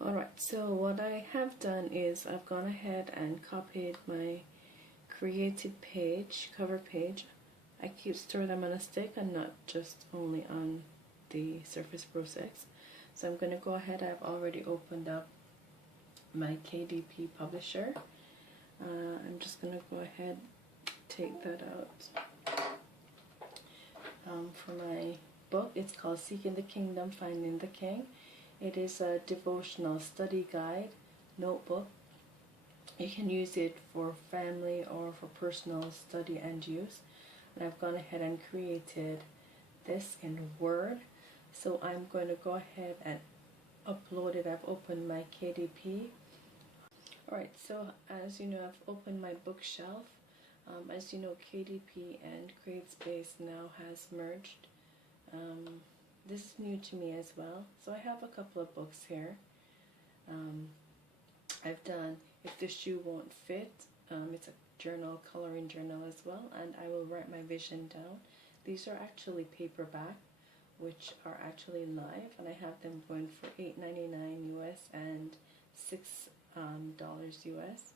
Alright, so what I have done is I've gone ahead and copied my created page, cover page. I keep store them on a stick and not just only on the Surface Pro 6. So I'm going to go ahead, I've already opened up my KDP publisher. I'm just going to go ahead, take that out. For my book, it's called Seeking the Kingdom, Finding the King. It is a devotional study guide notebook. You can use it for family or for personal study and use. And I've gone ahead and created this in Word. So I'm going to go ahead and upload it. I've opened my KDP. Alright, so as you know, I've opened my bookshelf. As you know, KDP and CreateSpace now has merged. This is new to me as well. So I have a couple of books here. I've done If the Shoe Won't Fit. It's a journal, coloring journal as well, and I will write my vision down. These are actually paperback, which are actually live, and I have them going for $8.99 US and $6 US.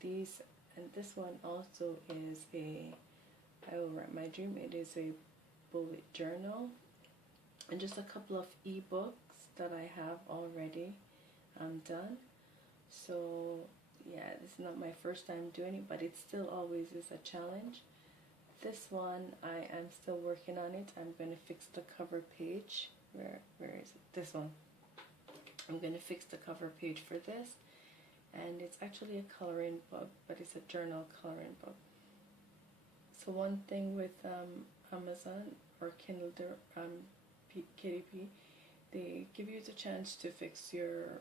These, and this one also is a I Will Write My Dream. It is a bullet journal, and just a couple of ebooks that I have already done. So yeah, this is not my first time doing it, but it still always is a challenge. This one, I am still working on it. I'm going to fix the cover page. Where is it? This one. I'm going to fix the cover page for this. And it's actually a coloring book, but it's a journal coloring book. So one thing with Amazon or Kindle, KDP, they give you the chance to fix your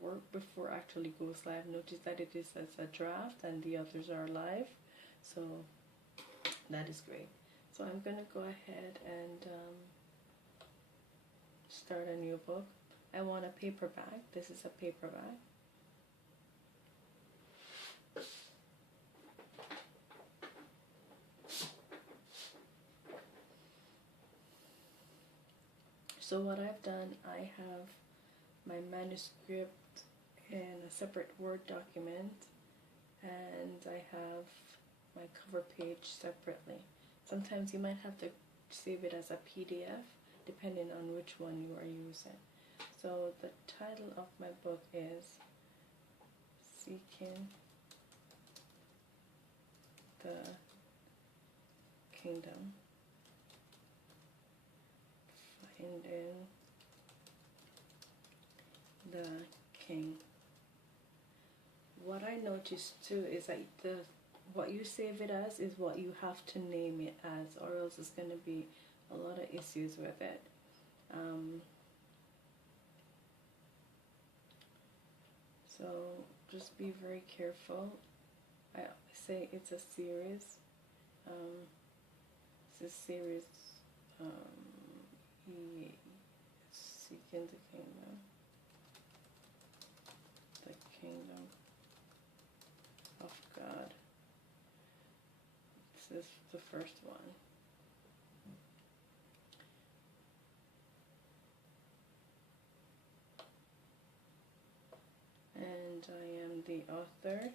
work before it actually goes live. Notice that it is as a draft and the others are live, so that is great. So I'm going to go ahead and start a new book. I want a paperback. This is a paperback. So what I've done, I have my manuscript in a separate Word document, and I have my cover page separately. Sometimes you might have to save it as a PDF depending on which one you are using. So the title of my book is Seeking the Kingdom, Finding the King. What I noticed too is that what you save it as is what you have to name it as, or else it's going to be a lot of issues with it. So just be very careful. I say it's a series. It's a series. Seeking the Kingdom. The Kingdom of God. This is the first one. And I am the author.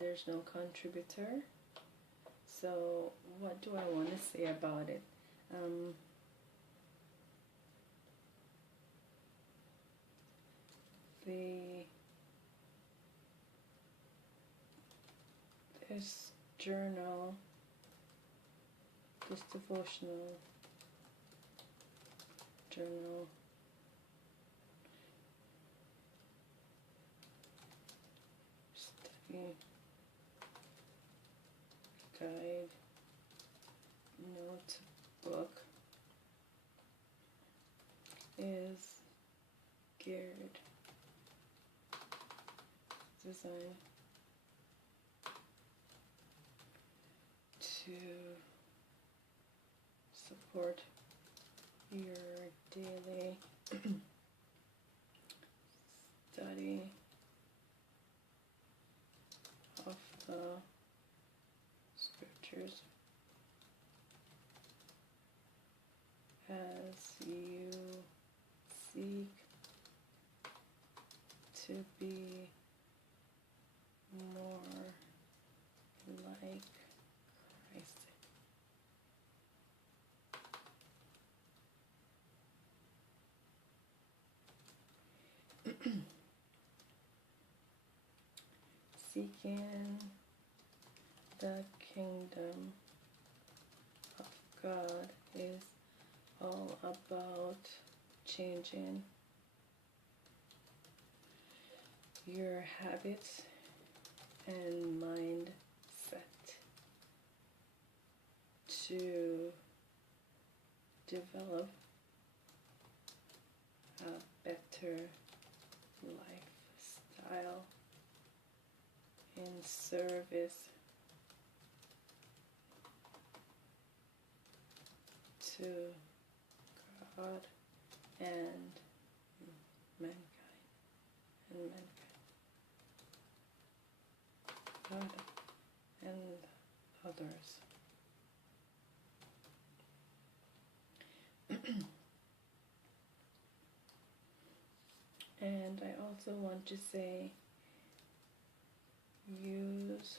There's no contributor. So what do I want to say about it? This journal, this devotional journal, study guide, notebook is geared, designed to support your daily study the scriptures as you seek to be more like Christ. Seeking the kingdom of God is all about changing your habits and mindset to develop a better lifestyle in service to God and mankind. God and others. And I also want to say, use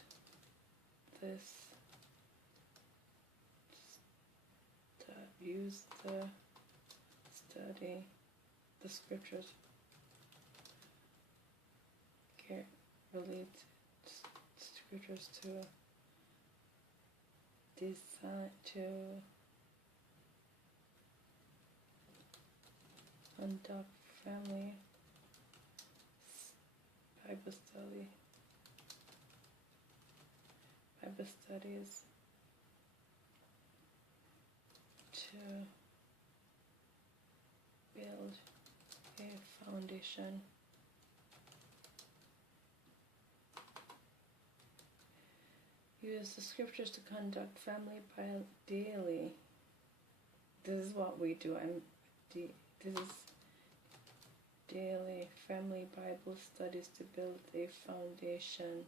the study the scriptures, relate scriptures to decide to conduct family Bible studies to build a foundation use the scriptures to conduct family daily. This is what we do. This is daily family Bible studies to build a foundation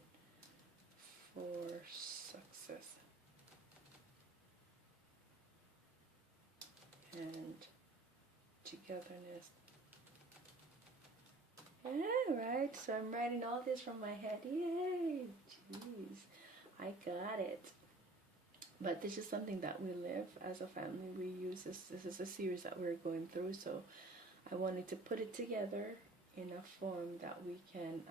for success and togetherness. Yeah, right. So I'm writing all this from my head. Yay! Jeez, I got it. But this is something that we live as a family. We use this. This is a series that we're going through. So I wanted to put it together in a form that we can,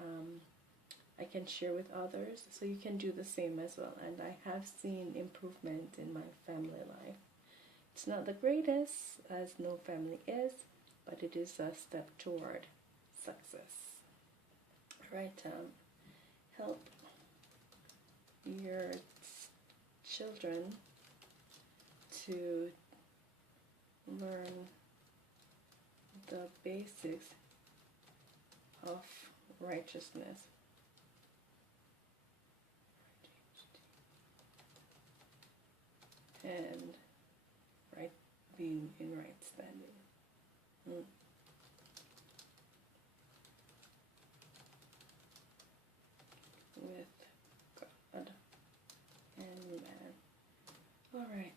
I can share with others. So you can do the same as well. And I have seen improvement in my family life. It's not the greatest, as no family is, but it is a step toward success. Right? Help your children to learn the basics of righteousness. And being in right standing. With God and man. Alright.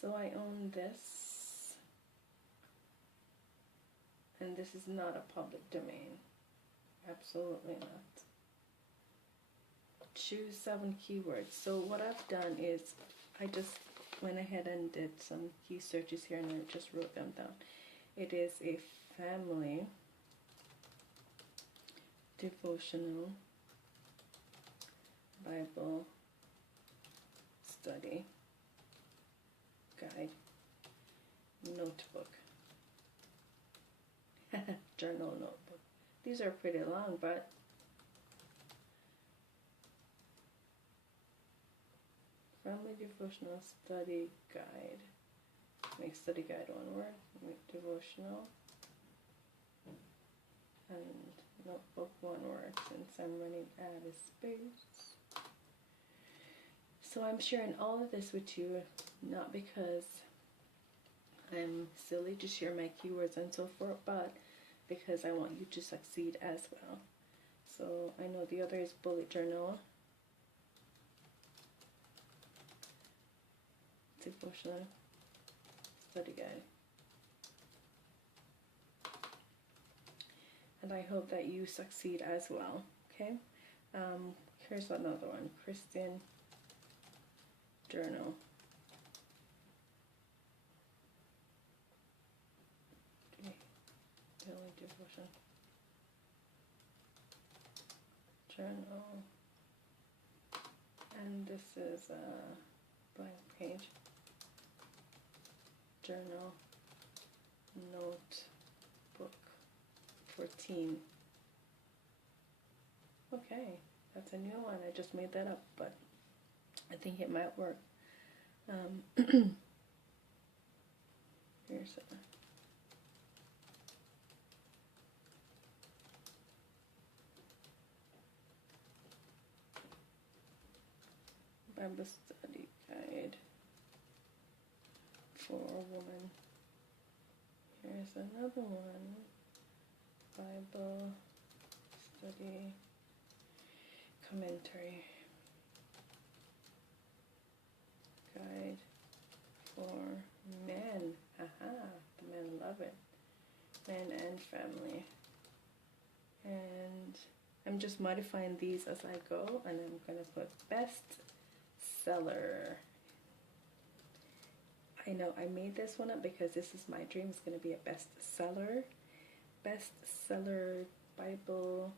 So I own this. And this is not a public domain. Absolutely not. Choose 7 keywords. So what I've done is I just went ahead and did some key searches here and I just wrote them down. It is a family devotional Bible study guide notebook. Journal notebook. These are pretty long, but family devotional study guide. Make study guide one word. Make devotional. And notebook one word, since I'm running out of space. So I'm sharing all of this with you, not because I'm silly to share my keywords and so forth, but because I want you to succeed as well. So I know the other is bullet journal, devotional, study guide. And I hope that you succeed as well, okay? Here's another one, Christian journal. Daily devotion. Journal. And this is a blank page. Journal. Notebook. 14. Okay, that's a new one. I just made that up, but I think it might work. Here's a Bible study guide for a woman. Here's another one. Bible study commentary guide for men. Aha, the men love it. Men and family. And I'm just modifying these as I go, and I'm going to put best seller. I know I made this one up because this is my dream. It's going to be a bestseller. Bestseller Bible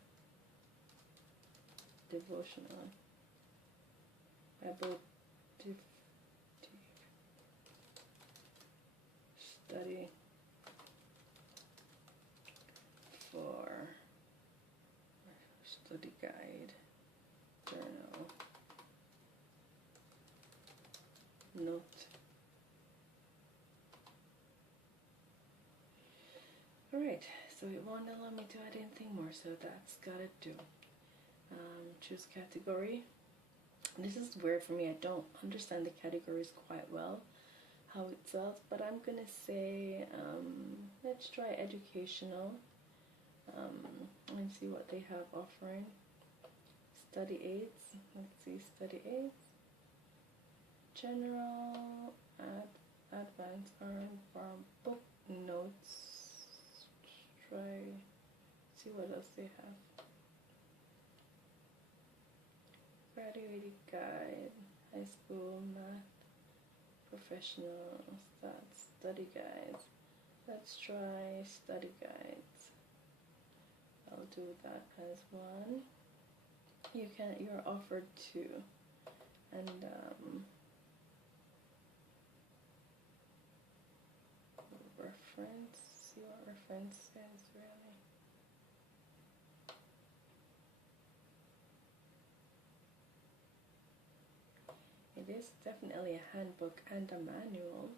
devotional. Bible study for study guide, journal, note. Alright, so it won't allow me to add anything more, so that's gotta do. Choose category. This is weird for me. I don't understand the categories quite well, how it sells, but I'm gonna say let's try educational and see what they have offering. Study aids. Let's see, study aids. General, advanced, farm, book notes. Try, see what else they have. Graduated guide, high school math, professional stats, study guides. Let's try study guides. I'll do that as one. You're offered two, and reference. See what reference says really. It is definitely a handbook and a manual.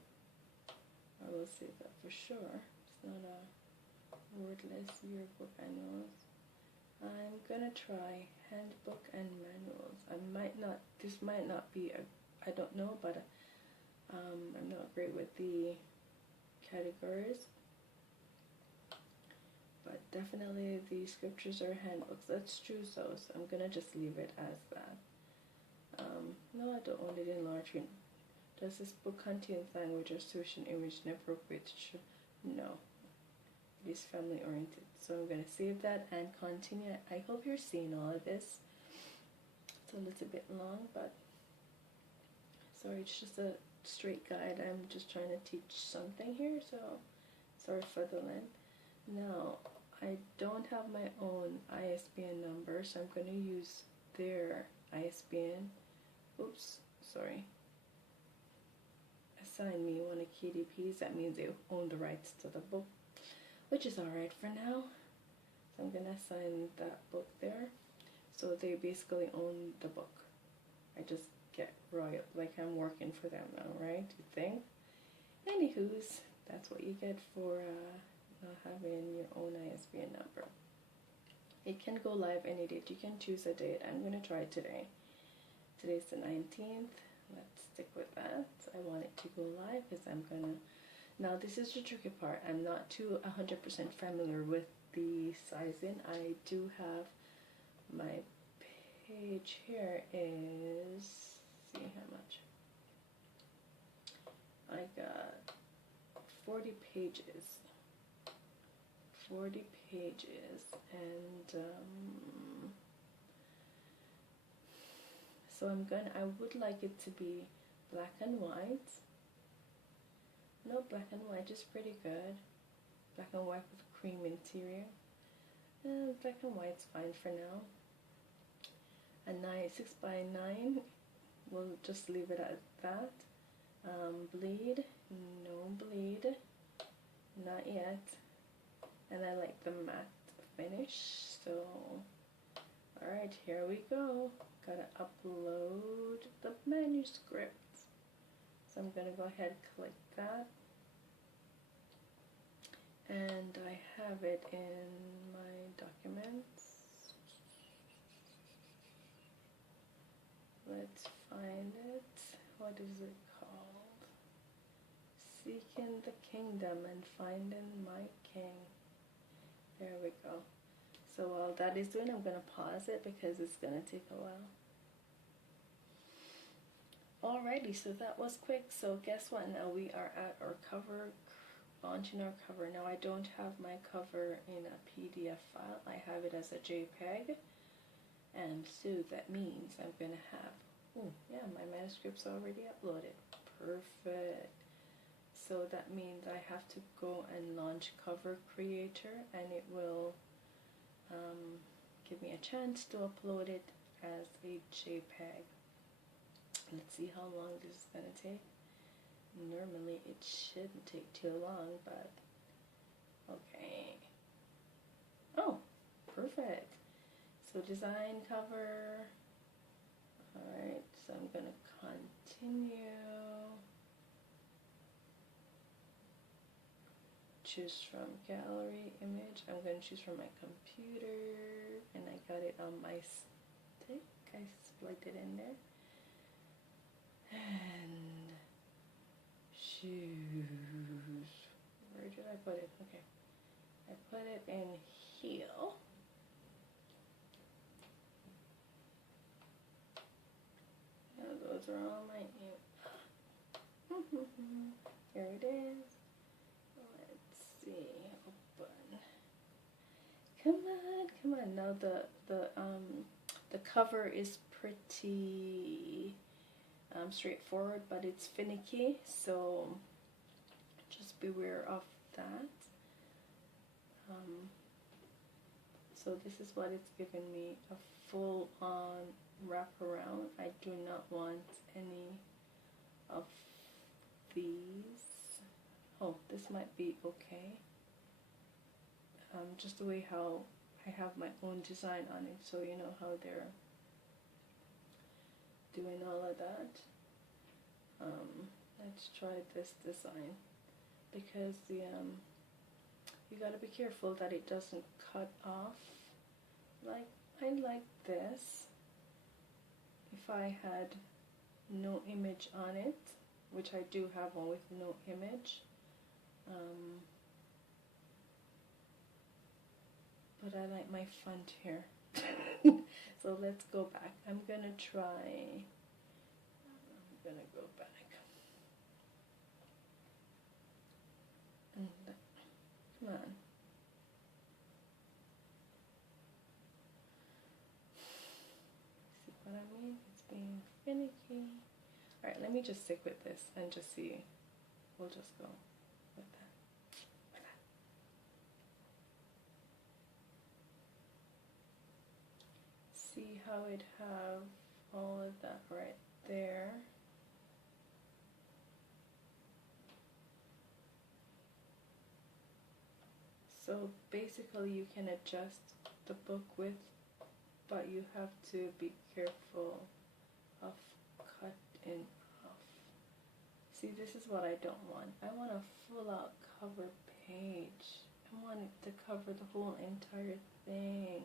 I will say that for sure. It's not a wordless yearbook annuals. I'm gonna try handbook and manuals. This might not be I don't know, but I'm not great with the categories. But definitely the scriptures are handbooks. Let's choose those. I'm gonna just leave it as that. No, I don't want it in large. Does this book contain language or social image inappropriate? No. It is family oriented. So I'm going to save that and continue. I hope you're seeing all of this. It's a little bit long, but sorry, it's just a straight guide. I'm just trying to teach something here, so sorry for the length. Now, I don't have my own ISBN number, so I'm going to use their ISBN. Oops, sorry. Assign me one of KDP's. That means they own the rights to the book, which is alright for now. So I'm going to assign that book there. So they basically own the book. I just get royal, like I'm working for them now, right? You think? Anywho's, that's what you get for not having your own ISBN number. It can go live any date. You can choose a date. I'm going to try today. Today's the 19th. Let's stick with that. I want it to go live because I'm going to... Now, this is the tricky part. I'm not too 100% familiar with the sizing. I do have my page here is, see how much I got, 40 pages, and so I would like it to be black and white. No, black and white is pretty good. Black and white with cream interior. Black and white's fine for now. A 6x9, we'll just leave it at that. Bleed, no bleed, not yet. And I like the matte finish, so alright, here we go. Gotta upload the manuscript. So I'm gonna go ahead and click that. And I have it in my documents. Let's find it. What is it called? Seeking the Kingdom and Finding My King. There we go. So while that is doing, I'm going to pause it because it's going to take a while. Alrighty, so that was quick. So guess what? Now we are at our cover, launching our cover. Now I don't have my cover in a PDF file. I have it as a JPEG. And so that means I'm going to have, oh yeah, my manuscript's already uploaded. Perfect. So that means I have to go and launch Cover Creator, and it will give me a chance to upload it as a JPEG. Let's see how long this is going to take. Normally it shouldn't take too long, but okay. Oh, perfect. So design cover. Alright, so I'm going to continue. Choose from gallery image. I'm going to choose from my computer, and I got it on my stick. I plugged it in there. And choose. Where did I put it? Okay. I put it in here. Those are all my here it is. Let's see. Open. Come on. Now the cover is pretty straightforward, but it's finicky, so just beware of that. So this is what it's given me, a full-on wraparound. I do not want any of these. Oh, this might be okay. Just the way how I have my own design on it, so you know how they're doing all of that. Let's try this design, because the you gotta be careful that it doesn't cut off. Like, I like this. If I had no image on it, which I do have one with no image, but I like my font here. So let's go back. I'm gonna go back. And come on. See what I mean? It's being finicky. Alright, let me just stick with this and just see. We'll just go with that. See how it have all of that right there. So basically you can adjust the book width, but you have to be careful of cutting off. See, this is what I don't want. I want a full out cover page. I want it to cover the whole entire thing,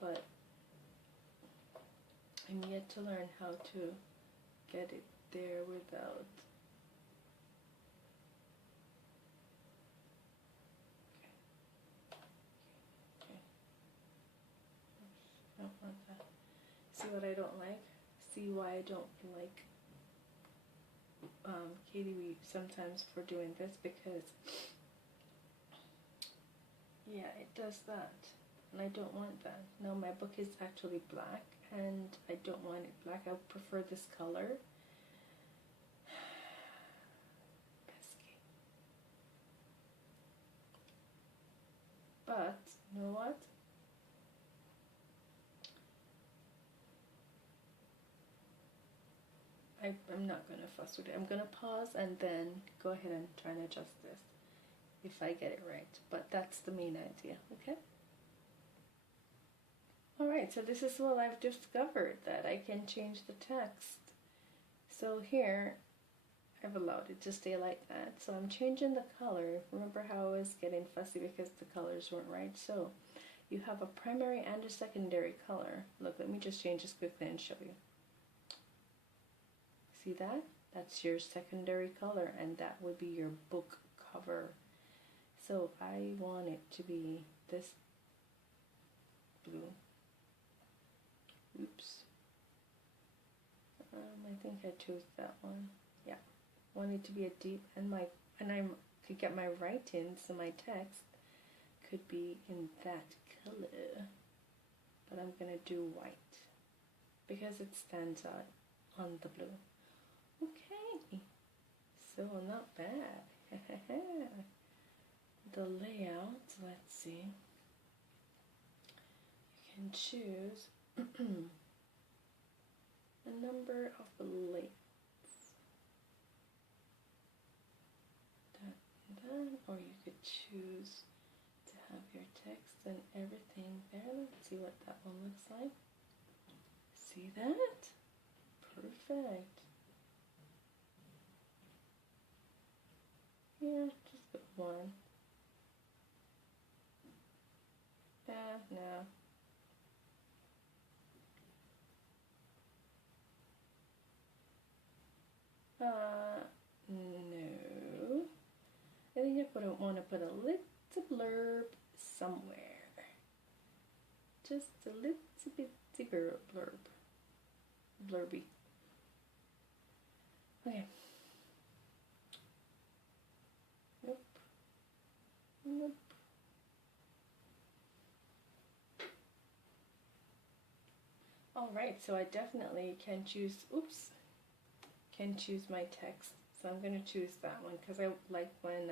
but I'm yet to learn how to get it there without. see what I don't like. See why I don't like KDP sometimes for doing this, because yeah, it does that, and I don't want that. Now my book is actually black, and I don't want it black. I prefer this color. Pesky. But you know what? I'm not gonna fuss with it. I'm gonna pause and then go ahead and try and adjust this if I get it right. But that's the main idea, okay? Alright, so this is what I've discovered, that I can change the text. So here, I've allowed it to stay like that. So I'm changing the color. Remember how I was getting fussy because the colors weren't right? So you have a primary and a secondary color. Look, let me just change this quickly and show you. See that? That's your secondary color, and that would be your book cover. So I want it to be this blue. Oops. I think I chose that one. Yeah. I want it to be a deep, and I could get my writing, so my text could be in that color. But I'm gonna do white because it stands out on the blue. Okay, so not bad. The layout, let's see. You can choose a number of layouts. That, or you could choose to have your text and everything there. Let's see what that one looks like. See that? Perfect. Yeah, just put one. No. No. I think I want to put a little blurb somewhere. Just a little bitty blurb. Blurby. Okay. Nope. Alright, so I definitely can choose, my text. So I'm going to choose that one because I like when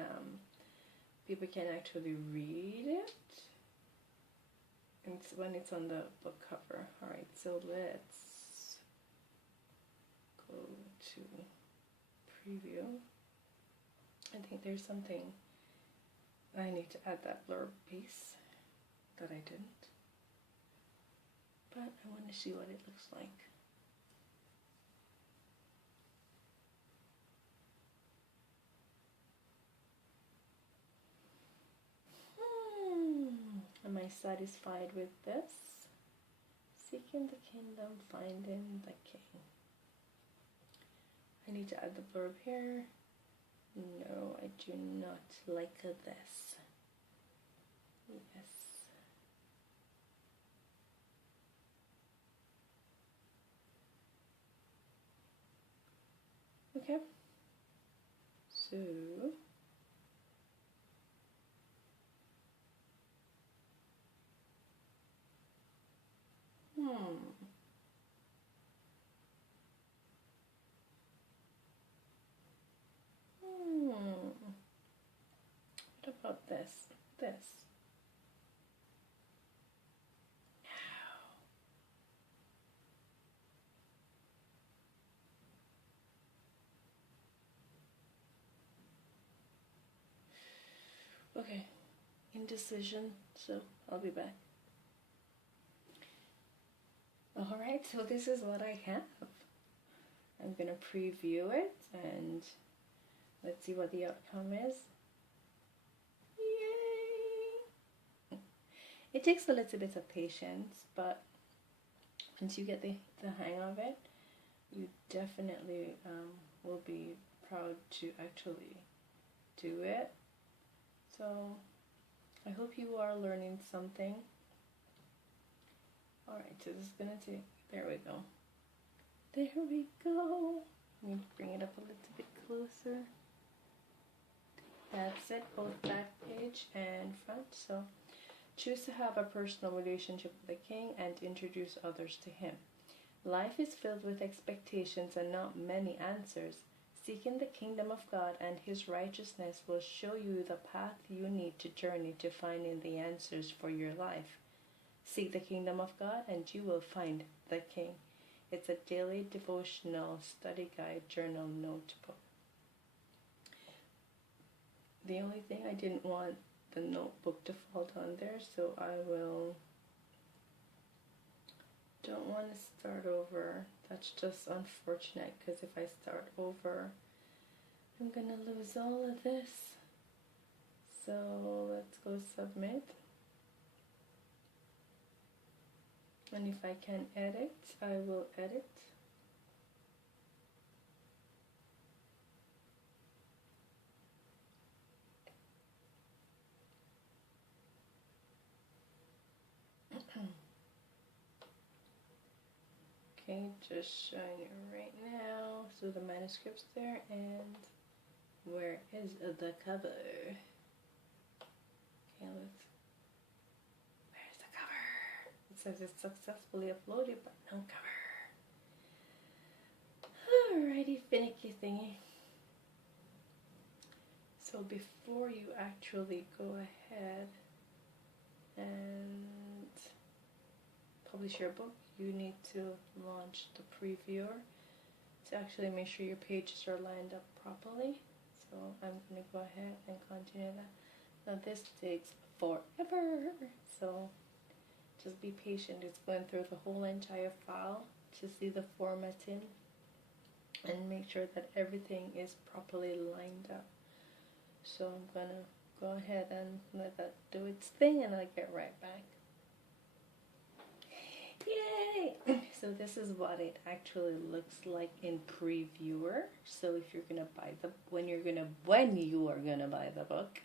people can actually read it. And it's when it's on the book cover. Alright, so let's go to preview. I think there's something I need to add, that blurb piece that I didn't. But I want to see what it looks like. Am I satisfied with this? Seeking the kingdom, finding the king. I need to add the blurb here. No, I do not like this. Yes. Okay. So what about this? Okay, indecision, so I'll be back. Alright, so this is what I have. I'm gonna preview it and let's see what the outcome is. Yay! It takes a little bit of patience, but once you get the hang of it, you definitely will be proud to actually do it. So I hope you are learning something. Alright, so There we go. There we go. Let me bring it up a little bit closer. That's it, both back page and front. So, choose to have a personal relationship with the King and introduce others to him. Life is filled with expectations and not many answers. Seeking the kingdom of God and his righteousness will show you the path you need to journey to finding the answers for your life. Seek the kingdom of God and you will find the King. It's a daily devotional study guide journal notebook. The only thing, I didn't want the notebook to fall down there, so I don't want to start over. That's just unfortunate, because if I start over, I'm gonna lose all of this. So let's go submit. And if I can edit, I will edit. Okay, just showing it right now. So the manuscript's there, and where is the cover? Okay, where's the cover? It says it's successfully uploaded, but no cover. Alrighty, finicky thingy. So before you actually go ahead and publish your book, you need to launch the previewer to actually make sure your pages are lined up properly. So I'm going to go ahead and continue that. Now this takes forever, so just be patient. It's going through the whole entire file to see the formatting and make sure that everything is properly lined up. So I'm going to go ahead and let that do its thing, and I'll get right back. Yay! So this is what it actually looks like in previewer. So if you're gonna buy the when you are gonna buy the book,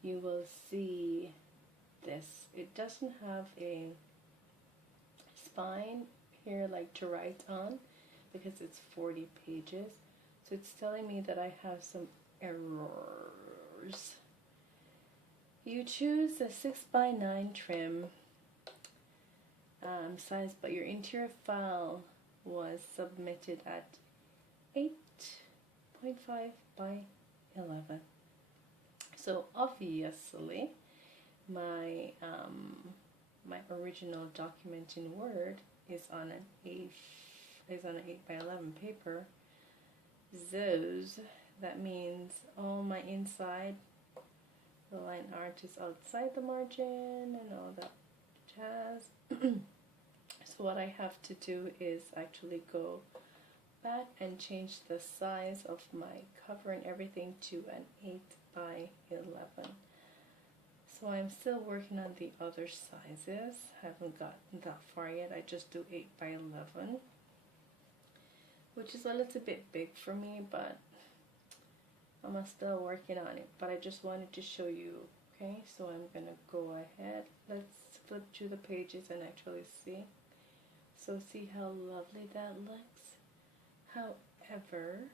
you will see this. It doesn't have a spine here like to write on because it's 40 pages. So it's telling me that I have some errors. You choose a 6x9 trim size, but your interior file was submitted at 8.5 by 11. So obviously my my original document in Word is on an 8 by 11 paper. That means all my inside, the line art is outside the margin and all that jazz. So what I have to do is actually go back and change the size of my cover and everything to an 8 by 11. So I'm still working on the other sizes. I haven't gotten that far yet. I just do 8 by 11, which is a little bit big for me, but I'm still working on it. But I just wanted to show you. Okay, so I'm gonna go ahead. Let's flip through the pages and actually see. So see how lovely that looks. However,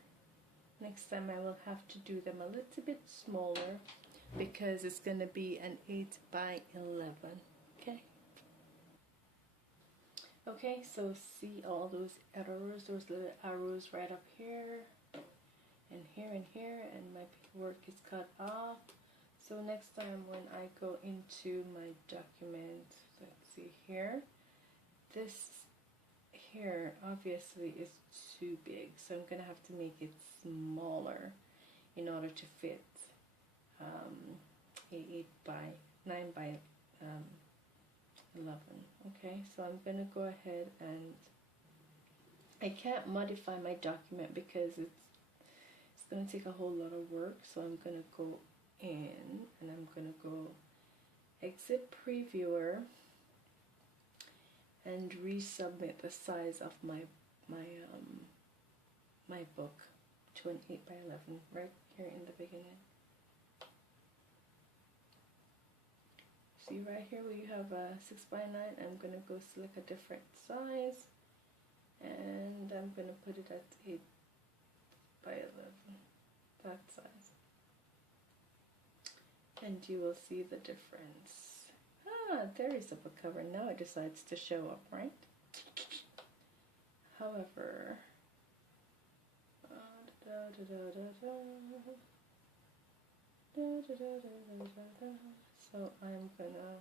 next time I will have to do them a little bit smaller because it's gonna be an 8 by 11. Okay. Okay, so see all those arrows, those little arrows right up here and here and here, and my paperwork is cut off. So next time when I go into my document, let's see here, this here obviously is too big, so I'm gonna have to make it smaller in order to fit a 9 by 11. Okay, so I'm gonna go ahead and I can't modify my document because it's gonna take a whole lot of work. So I'm gonna go in and I'm gonna go exit previewer and resubmit the size of my book to an 8 by 11 right here in the beginning. See right here where you have a 6 by 9, I'm gonna go select a different size and I'm going to put it at 8 by 11, that size. And you will see the difference. Ah, there is a book cover. Now it decides to show up, right? However, so I'm gonna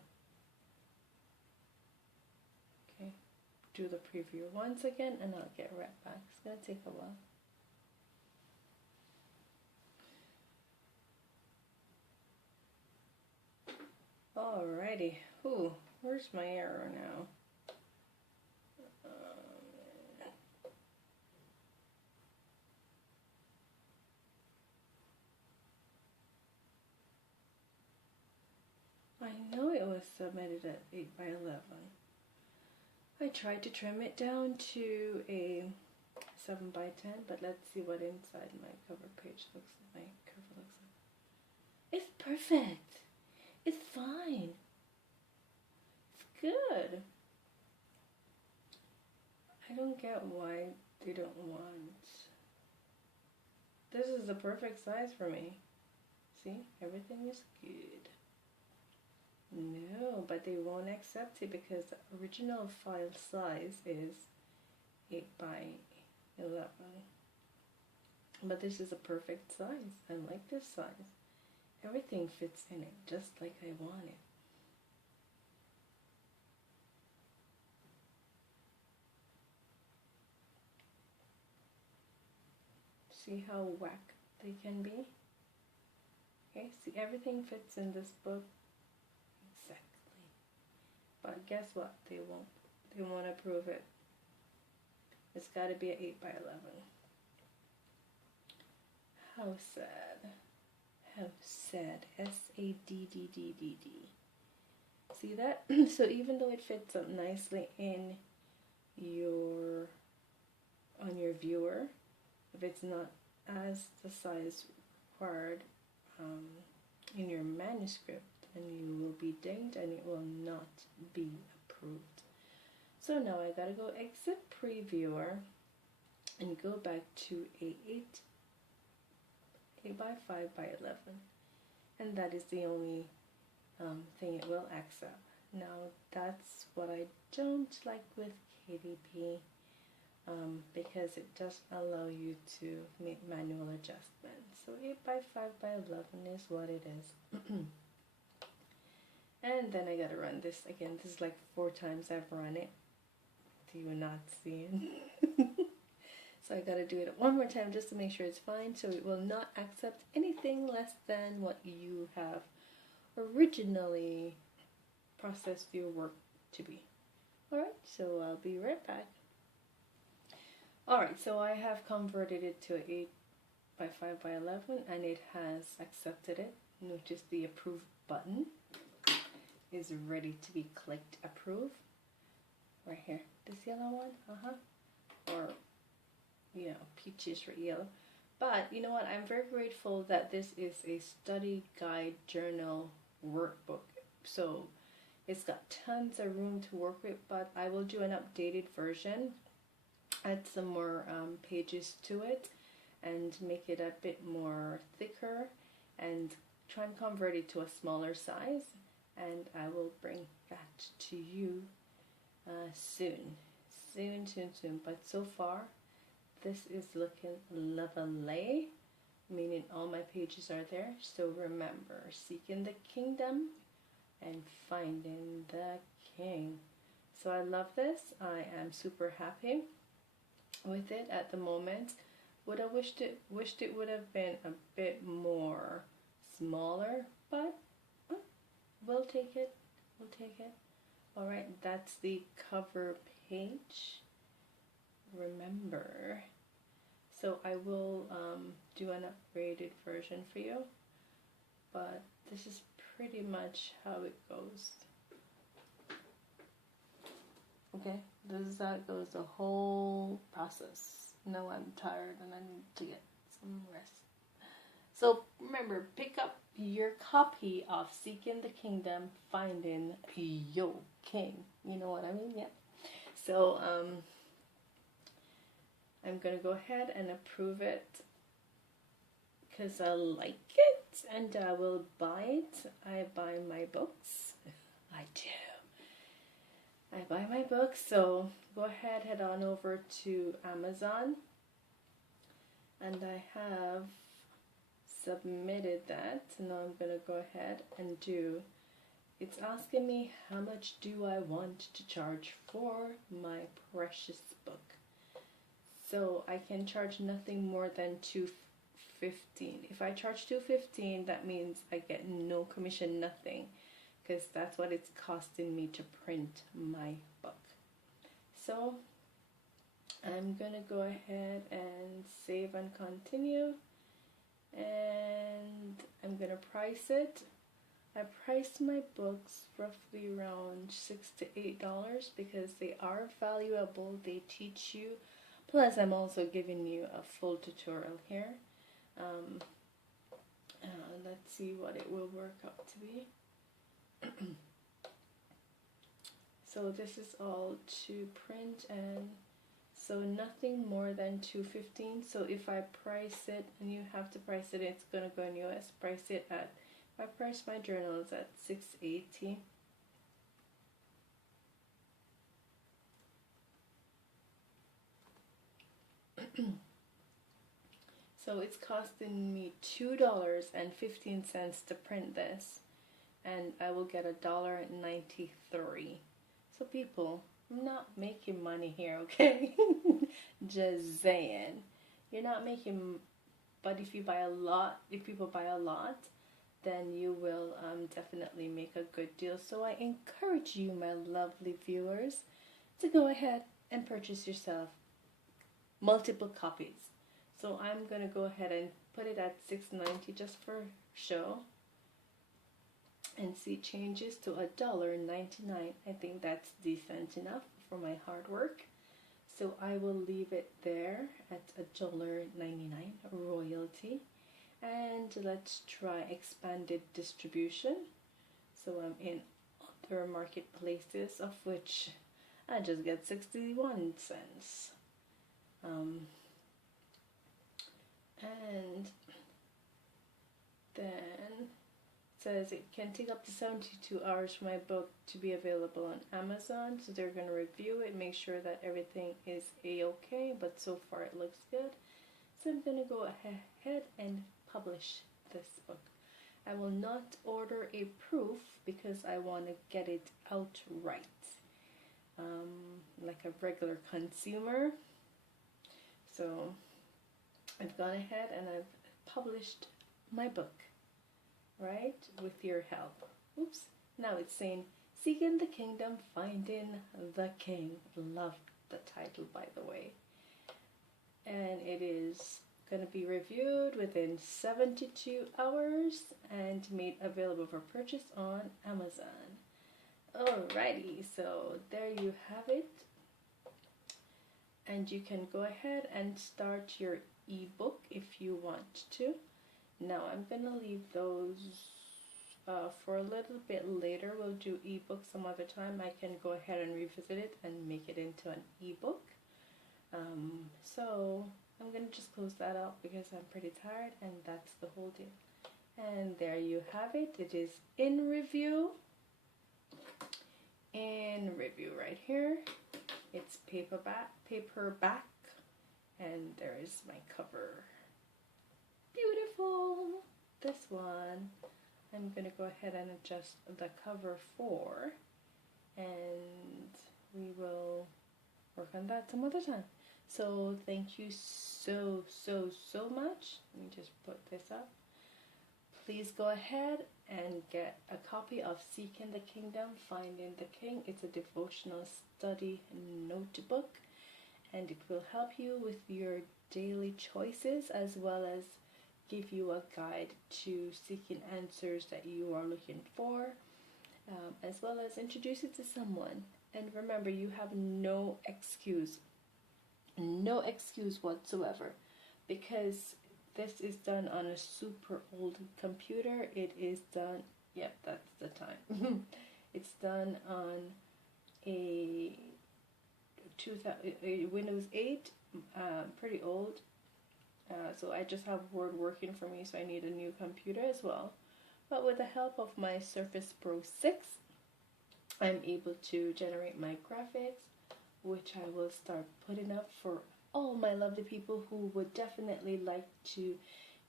do the preview once again, and I'll get right back. It's gonna take a while. Alrighty. Ooh, where's my arrow now? I know it was submitted at 8 by 11. I tried to trim it down to a 7 by 10, but let's see what inside my cover page looks like. My cover looks like. It's perfect. It's fine. It's good. I don't get why they don't want. This is the perfect size for me. See, everything is good. No, but they won't accept it because the original file size is 8 by 11. But this is a perfect size. I like this size. Everything fits in it just like I want it. See how whack they can be? Okay, see, everything fits in this book exactly. But guess what? They won't approve it. It's got to be an 8 by 11. How sad. How sad. S-A-D-D-D-D-D. See that? So even though it fits up nicely in on your viewer, if it's not as the size required in your manuscript, then you will be dinged and it will not be approved. So now I gotta go exit previewer and go back to a 8 by 5 by 11, and that is the only thing it will accept. Now that's what I don't like with KDP, because it doesn't allow you to make manual adjustments. So 8 by 5 by 11 is what it is. And then I gotta run this again. This is like 4 times I've run it. Do you not see it? So I gotta do it one more time just to make sure it's fine. So it will not accept anything less than what you have originally processed your work to be. Alright, so I'll be right back. Alright, so I have converted it to 8 by 5 by 11 and it has accepted it. Notice the approve button is ready to be clicked. Approve. Right here. This yellow one? Or, you know, peachish or yellow. But you know what? I'm very grateful that this is a study guide journal workbook. So it's got tons of room to work with, but I will do an updated version, add some more pages to it and make it a bit more thicker and try and convert it to a smaller size, and I will bring that to you soon. But so far this is looking lovely, meaning all my pages are there. So remember, seeking the kingdom and finding the king. So I love this. I am super happy with it at the moment. Would have wished it would have been a bit more smaller, but we'll take it. Alright, that's the cover page. Remember, so I will do an upgraded version for you, but this is pretty much how it goes. Okay, this is how it goes, the whole process. Now I'm tired and I need to get some rest. So remember, pick up your copy of Seeking the Kingdom, Finding Your King. You know what I mean? Yeah. So I'm going to go ahead and approve it because I like it and I will buy it. I buy my books. I do. I buy my books, so go ahead, head on over to Amazon, and I have submitted that. Now I'm going to go ahead and do, it's asking me how much do I want to charge for my precious book. So I can charge nothing more than $2.15. If I charge $2.15, that means I get no commission, nothing, because that's what it's costing me to print my book. So I'm gonna go ahead and save and continue, and I'm gonna price it. I priced my books roughly around $6 to $8 because they are valuable. They teach you. Plus, I'm also giving you a full tutorial here. Let's see what it will work out to be. So this is all to print, and so nothing more than $2.15. So if I price it, and you have to price it, it's gonna go in US. Price it at, I price my journals at $6.80. So it's costing me $2.15 to print this, and I will get $1.93. So people, I'm not making money here, okay? Just saying. You're not making, but if you buy a lot, if people buy a lot, then you will definitely make a good deal. So I encourage you, my lovely viewers, to go ahead and purchase yourself multiple copies. So I'm going to go ahead and put it at $6.90 just for show, and see changes to $1.99. I think that's decent enough for my hard work. So I will leave it there at $1.99 royalty. And let's try expanded distribution. So I'm in other marketplaces, of which I just get 61 cents. And then says it can take up to 72 hours for my book to be available on Amazon. So they're going to review it, make sure that everything is a-okay, but so far it looks good. So I'm going to go ahead and publish this book. I will not order a proof because I want to get it out right, like a regular consumer. So I've gone ahead and I've published my book, right, with your help. Oops. Now it's saying, Seeking the Kingdom, Finding the King. Love the title, by the way. And it is going to be reviewed within 72 hours and made available for purchase on Amazon. Alrighty, so there you have it. And you can go ahead and start your ebook if you want to. Now I'm going to leave those for a little bit later. We'll do ebook some other time. I can go ahead and revisit it and make it into an ebook. So I'm going to just close that out because I'm pretty tired, and that's the whole deal. And there you have it. It is in review. In review right here. It's paperback, and there is my cover. Beautiful. This one I'm going to go ahead and adjust the cover for, and we will work on that some other time. So thank you so much. Let me just put this up. Please go ahead and get a copy of Seeking the Kingdom, Finding the King. It's a devotional study notebook, and it will help you with your daily choices, as well as give you a guide to seeking answers that you are looking for, as well as introduce it to someone. And remember, you have no excuse whatsoever, because this is done on a super old computer. It is done, yep, that's the time. It's done on a Windows 8, pretty old. So I just have Word working for me, so I need a new computer as well. But with the help of my Surface Pro 6, I'm able to generate my graphics, which I will start putting up for all my lovely people who would definitely like to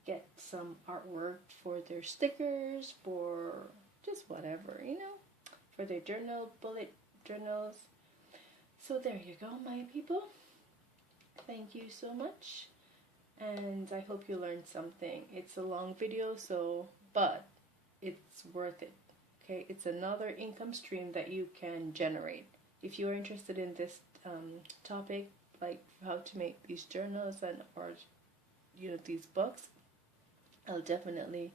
get some artwork for their stickers, for just whatever, for their bullet journals. So there you go, my people. Thank you so much, and I hope you learned something. It's a long video, but it's worth it. Okay, it's another income stream that you can generate. If you are interested in this topic, like how to make these journals or these books, I'll definitely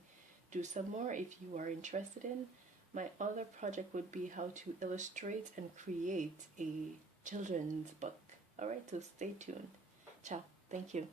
do some more if you are interested in. My other project would be how to illustrate and create a children's book. Alright, so stay tuned. Ciao. Thank you.